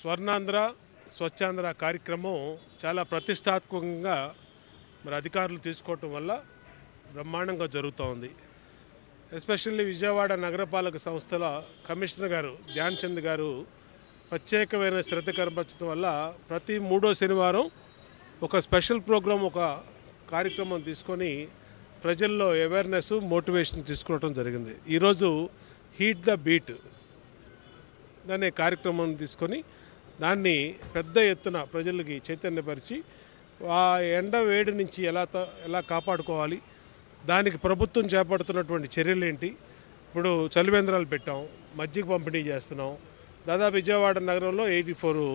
స్వర్ణాంధ్ర స్వచ్ఛాంధ్ర కార్యక్రమం చాలా ప్రతిష్టాత్మకంగా మరి అధికారులు తీసుకోవటం వల్ల బ్రహ్మాండంగా జరుగుతోంది. ఎస్పెషల్లీ విజయవాడ నగరపాలక సంస్థల కమిషనర్ గారు ధ్యాన్ చంద్ గారు ప్రత్యేకమైన శ్రద్ధ కనపరచడం వల్ల ప్రతి 3వ శనివారం ఒక స్పెషల్ ప్రోగ్రాం, ఒక కార్యక్రమం తీసుకొని ప్రజల్లో అవేర్నెస్, మోటివేషన్ తీసుకోవడం జరిగింది. ఈరోజు హీట్ ద బీట్ అనే కార్యక్రమం తీసుకొని దాన్ని పెద్ద ఎత్తున ప్రజలకి చైతన్యపరిచి ఆ ఎండ వేడి నుంచి ఎలా కాపాడుకోవాలి, దానికి ప్రభుత్వం చేపడుతున్నటువంటి చర్యలు ఏంటి. ఇప్పుడు చలివేంద్రాలు పెట్టాం, మజ్జిగ పంపిణీ చేస్తున్నాం. దాదాపు విజయవాడ నగరంలో 84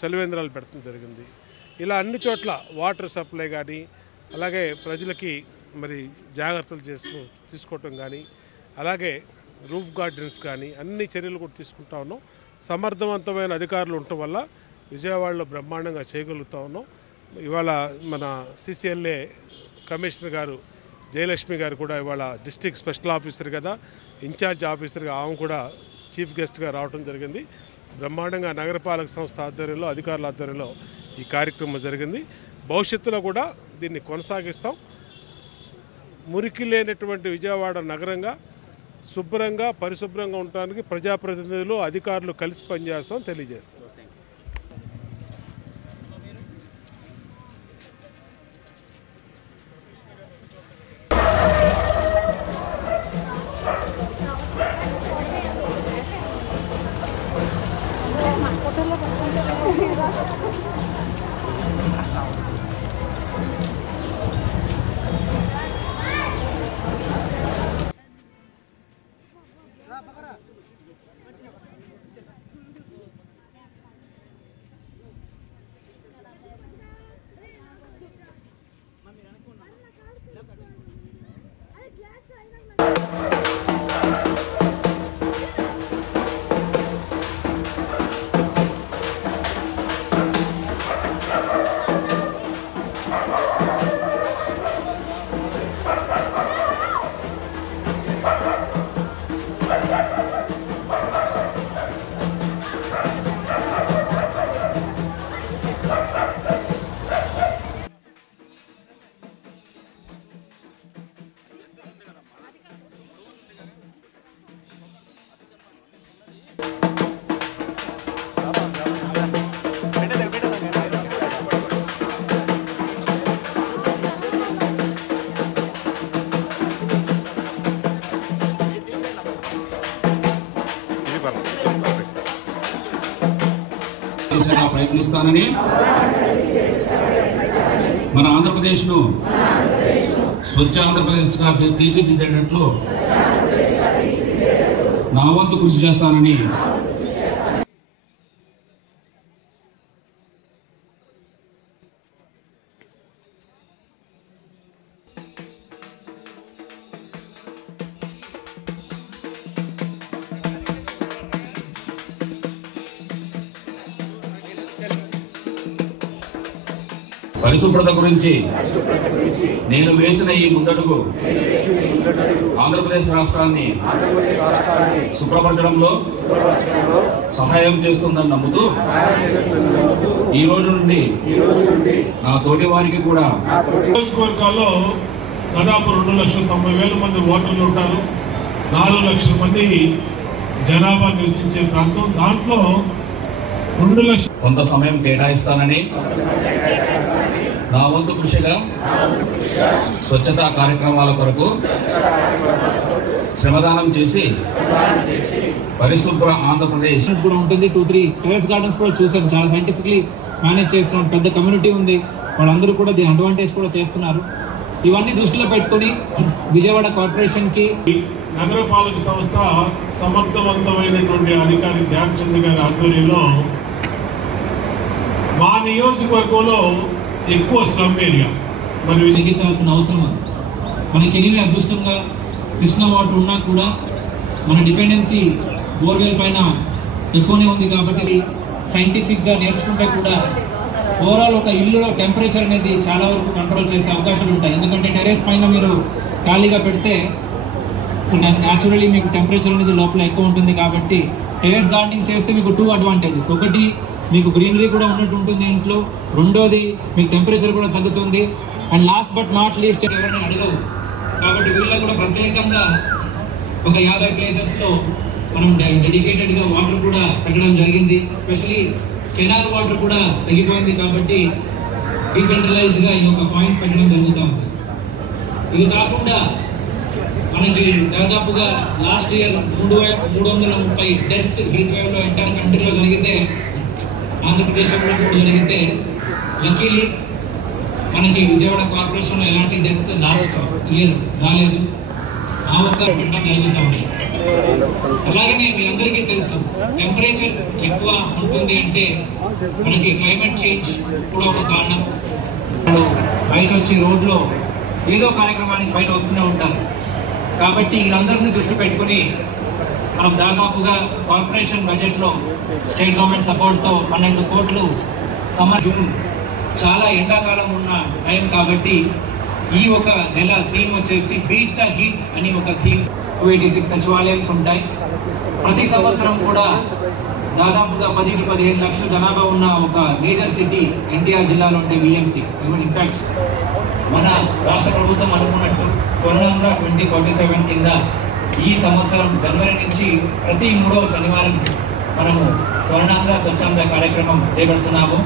చలివేంద్రాలు పెట్టడం జరిగింది. ఇలా అన్ని చోట్ల వాటర్ సప్లై కానీ, అలాగే ప్రజలకి మరి జాగ్రత్తలు తీసుకోవటం కానీ, అలాగే రూఫ్ గార్డెన్స్ కానీ అన్ని చర్యలు కూడా తీసుకుంటా ఉన్నాం. సమర్థవంతమైన అధికారులు ఉండటం వల్ల విజయవాడలో బ్రహ్మాండంగా చేయగలుగుతా ఉన్నాం. ఇవాళ మన సిసిఎల్ఏ కమిషనర్ గారు జయలక్ష్మి గారు కూడా ఇవాళ డిస్ట్రిక్ట్ స్పెషల్ ఆఫీసర్ కదా, ఇన్ఛార్జ్ ఆఫీసర్గా ఆమె కూడా చీఫ్ గెస్ట్గా రావడం జరిగింది. బ్రహ్మాండంగా నగరపాలక సంస్థ ఆధ్వర్యంలో, అధికారుల ఆధ్వర్యంలో ఈ కార్యక్రమం జరిగింది. భవిష్యత్తులో కూడా దీన్ని కొనసాగిస్తాం. మురికి లేనటువంటి విజయవాడ నగరంగా శుభ్రంగా, పరిశుభ్రంగా ఉండడానికి ప్రజాప్రతినిధులు, అధికారులు కలిసి పనిచేస్తాం తెలియజేస్తాం. ప్రయత్నిస్తానని మన ఆంధ్రప్రదేశ్ను స్వచ్ఛ ఆంధ్రప్రదేశ్గా తీర్చిదిద్దేటట్లు నా వంతు కృషి చేస్తానని పరిశుభ్రత గురించి నేను వేసిన ఈ ముందడుగు ఆంధ్రప్రదేశ్ రాష్ట్రాన్ని శుభ్రపరచడంలో సహాయం చేస్తుందని నమ్ముతూ ఈ రోజు నుండి నా తోటి వారికి కూడా నియోజకవర్గాల్లో దాదాపు 2,90,000 మంది ఓటర్లు ఉంటారు. 4 లక్షల మంది జనాభా నివసించే ప్రాంతం. దాంట్లో 2 లక్షల కొంత సమయం కేటాయిస్తానని నా వంతు కృషిగా స్వచ్ఛతా కార్యక్రమాల కొరకు శ్రమదానం చేసి పరిశుభ్ర ఆంధ్రప్రదేశ్ కూడా ఉంటుంది. 2-3 టెర్రస్ గార్డెన్స్ కూడా చూసాం. చాలా సైంటిఫిక్లీ మేనేజ్ చేస్తున్నాం. పెద్ద కమ్యూనిటీ ఉంది, వాళ్ళందరూ కూడా దీని అడ్వాంటేజ్ కూడా చేస్తున్నారు. ఇవన్నీ దృష్టిలో పెట్టుకుని విజయవాడ కార్పొరేషన్ కి నగరపాలక సంస్థ సమర్థవంతమైనటువంటి అధికారి ధ్యాన్ చంద్ గారి ఆధ్వర్యంలో మా నియోజకవర్గంలో ఎక్కువ స్లమ్ ఏరియా మరి తగ్గించాల్సిన అవసరం. మనకి ఎనిమిది అదృష్టంగా కృష్ణ వాటర్ ఉన్నా కూడా మన డిపెండెన్సీ బోర్వెల్ పైన ఎక్కువనే ఉంది. కాబట్టి సైంటిఫిక్గా నేర్చుకుంటే కూడా ఓవరాల్ ఒక ఇల్లులో టెంపరేచర్ అనేది చాలా వరకు కంట్రోల్ చేసే అవకాశాలు ఉంటాయి. ఎందుకంటే టెర్రస్ పైన మీరు ఖాళీగా పెడితే సో న్యాచురల్లీ మీకు టెంపరేచర్ అనేది లోపల ఎక్కువ ఉంటుంది. కాబట్టి టెరెస్ గార్డెనింగ్ చేస్తే మీకు 2 అడ్వాంటేజెస్. ఒకటి, మీకు గ్రీనరీ కూడా ఉన్నట్టు ఉంటుంది ఇంట్లో. రెండోది, మీకు టెంపరేచర్ కూడా తగ్గుతుంది. And last but not least, ఎవరైనా అడగవు కాబట్టి వీళ్ళకి కూడా ప్రత్యేకంగా ఒక 50 ప్లేసెస్లో మనం డెడికేటెడ్గా వాటర్ కూడా పెట్టడం జరిగింది. ఎస్పెషలీ కెనాల్ వాటర్ కూడా తగ్గిపోయింది కాబట్టి డీసెంట్రలైజ్డ్గా ఈ ఒక పాయింట్ పెట్టడం జరుగుతూ ఉంది. ఇది కాకుండా మనకి దాదాపుగా లాస్ట్ ఇయర్ 330 డెత్స్ హీట్ వేవ్లో ఎంటైర్ కంట్రీలో జరిగితే, ఆంధ్రప్రదేశ్లో కూడా 3 జరిగితే, లక్కీలీ మనకి విజయవాడ కార్పొరేషన్లో ఎలాంటి డెత్ లాస్ట్ ఇయర్ రాలేదు. ఆ ఒక్క పెట్టడం జరుగుతూ ఉంది. అలాగనే మీ అందరికీ తెలుసు, టెంపరేచర్ ఎక్కువ ఉంటుంది అంటే మనకి క్లైమేట్ చేంజ్ కూడా ఒక కారణం. బయట వచ్చి రోడ్లో ఏదో కార్యక్రమానికి బయట వస్తూనే ఉంటారు. కాబట్టి వీళ్ళందరినీ దృష్టి పెట్టుకుని మనం దాదాపుగా కార్పొరేషన్ బడ్జెట్లో స్టేట్ గవర్నమెంట్ సపోర్ట్తో 12 కోట్లు జూన్ చాలా ఎండాకాలం ఉన్న టైం కాబట్టి ఈ ఒక నెల థీమ్ వచ్చేసి బీట్ ద హీట్ అని ఒక థీమ్. 286 సచివాలయాలు ఉంటాయి. ప్రతి సంవత్సరం కూడా దాదాపుగా 10-15 లక్షల జనాభా ఉన్న ఒక మేజర్ సిటీ ఎన్టీఆర్ జిల్లాలో ఉంటే విఎంసి. ఈవెన్ ఇన్ఫాక్ట్ మన రాష్ట్ర ప్రభుత్వం అనుకున్నట్టు స్వర్ణాంధ్ర 2047 కింద ఈ సంవత్సరం జనవరి నుంచి ప్రతి 3వ శనివారం మనము స్వర్ణాంధ్ర స్వచ్ఛాంధ్ర కార్యక్రమం చేపడుతున్నాము.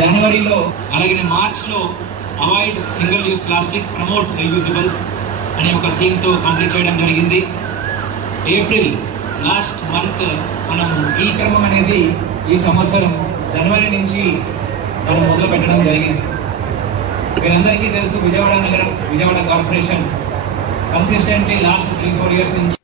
జనవరిలో అలాగే మార్చ్లో avoid single use plastic, promote reusables అనే ఒక థీమ్తో కంప్లీట్ చేయడం జరిగింది. ఏప్రిల్ లాస్ట్ మంత్ మనం ఈ క్రమం అనేది ఈ సంవత్సరం జనవరి నుంచి మనం మొదలు పెట్టడం జరిగింది. మీరందరికీ తెలుసు, Vijayawada corporation consistently last 3-4 years నుంచి